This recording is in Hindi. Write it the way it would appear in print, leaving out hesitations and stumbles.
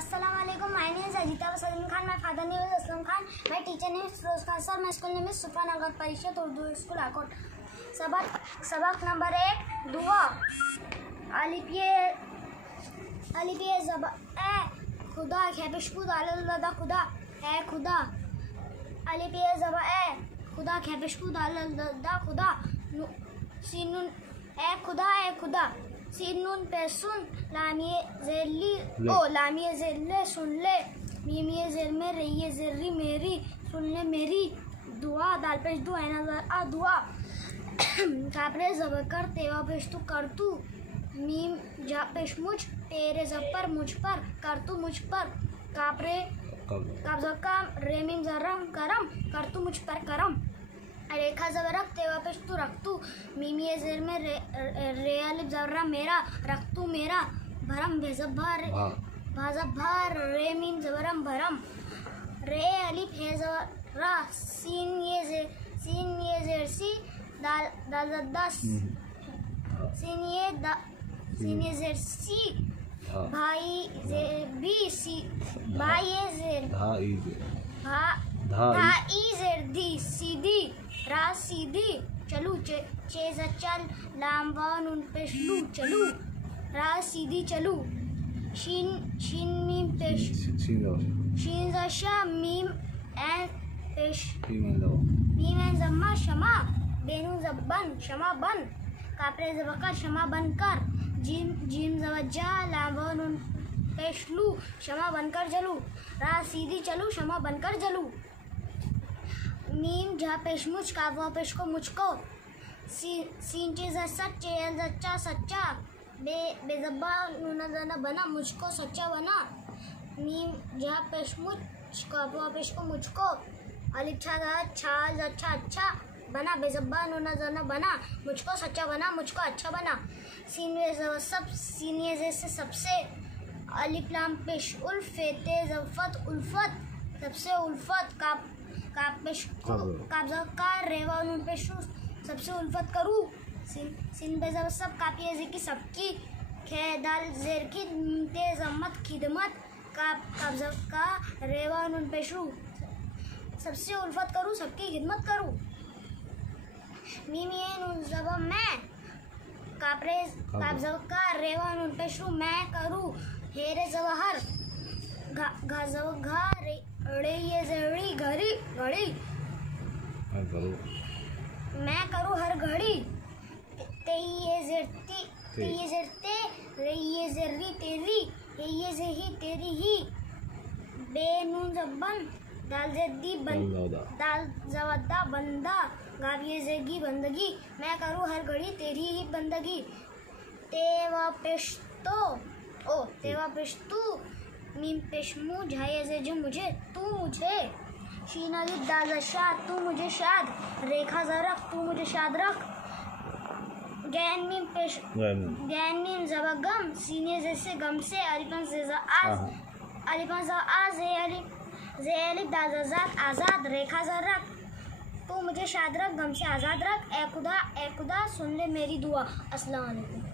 Assalamualaikum. My name is Ajita Salim Khan. My father name is Aslam Khan. My teacher name is Firoz Khan. Sir, my school name is Sufanagar Parishad Urdu School Akot. सबक नंबर 1 दुआ। अलिफ ये जब ए खुदा खेपेशकू दालदा खुदा ए खुदा। अलिफ ये जब ए खुदा खेपेशकू दालदा खुदा। सीनुन ए खुदा सीनुन पे सुन लामिए ज़ेली ओ लामिए ज़ेले सुन ले। मीमिए ज़ेर में रहिए ज़ेरी मेरी सुन ले मेरी। दुआ दाल पेश दुआ आ दुआ। कापरे ज़बर कर तेवा पेश तू कर तू। मीम जा पेश मुझ तेरे जब पर मुझ पर कर तू मुझ पर। कापरे काब्ज़ का रे मीम ज़रम करम कर तू मुझ पर करम। रेखा ज़बर रख तेवा पेश तू रख तू। मीमिए ज़ेर में रे अलिफ ज़र्रा मेरा रख तू मेरा। भरम भेज़ब भर भाज़ब भर रे मीम ज़बरम भरम। रे अलिफ है ज़रा सीन ये ज़ेर सी दाल दस सीन ये ज़ेर सी भाई बी सी भाई ज़ेर धाई ज़ेर दी सीधी रा सीधी चलू चेज़ चल लामवान उन पेशलू चलू रा सीधी चलू। शीन मीम पेश शीन ज़शा मीम एन पेश मीम एन ज़म्मा शमा बेनू ज़बन शमा बन। कापरे ज़बकर शमा बन कर। जीम ज़वज्जा लामवान उन पेशलू शमा बनकर जलू रा सीधी चलू शमा बनकर जलू। मीम जा पेश मुझ कावा पेश को मुझको। सीन चीज़ सच्चे सच्चा सच्चा बेज़ब्बा नूना ज़ना बना मुझको सच्चा बना। मीम जा पेश मुझ कावा पेश को मुझको। अलिफ छा अच्छा अच्छा बना बेज़ब्बा नूना ज़ना बना मुझको सच्चा बना मुझको अच्छा बना। सीन सब सीनिये से सबसे। अलिफ लाम पेश उल्फे ज़फ़त उल्फत सबसे उल्फत। काब्ज़ का रेवा नून पेश सबसे उल्फत करूँ। सिन पे जब सब कापिए की सबकी खे दाल ज़ेर की ते ज़म्मत खिदमत। काब्ज़ का रेवा नून पेशू सबसे उल्फत करूँ सबकी खिदमत करूँ। मीम ये नून ज़ब मैं कापरे काब्ज़ का रेवा नून पेशू मैं करूँ। हेरे ज़वहर घा ज़व घा रे ये ज़री घड़ी घड़ी मैं करूँ हर घड़ी। ते ये ज़रते रे ये ज़र्री तेरी ये ज़ही तेरी ही। बे नून ज़बन दाल ज़द्दी दाल ज़वद्दा बंदा गाव ये ज़गी बंदगी मैं करूँ हर घड़ी तेरी ही बंदगी। तेवा पेश तू मीम पेश मुँह झाये से जो मुझे तू मुझे। शीन अलिफ दाल शाद तू मुझे शाद रेखा ज़रख तू मुझे शाद रख। गैन मीम ज़बगम सीने जैसे गम से। अलिफन से आज जे अलिफ दाल आज़ाद रेखा ज़रख तू मुझे शाद रख गम से आज़ाद रख। ए खुदा सुन ले मेरी दुआ। अस्सलाम वालेकुम।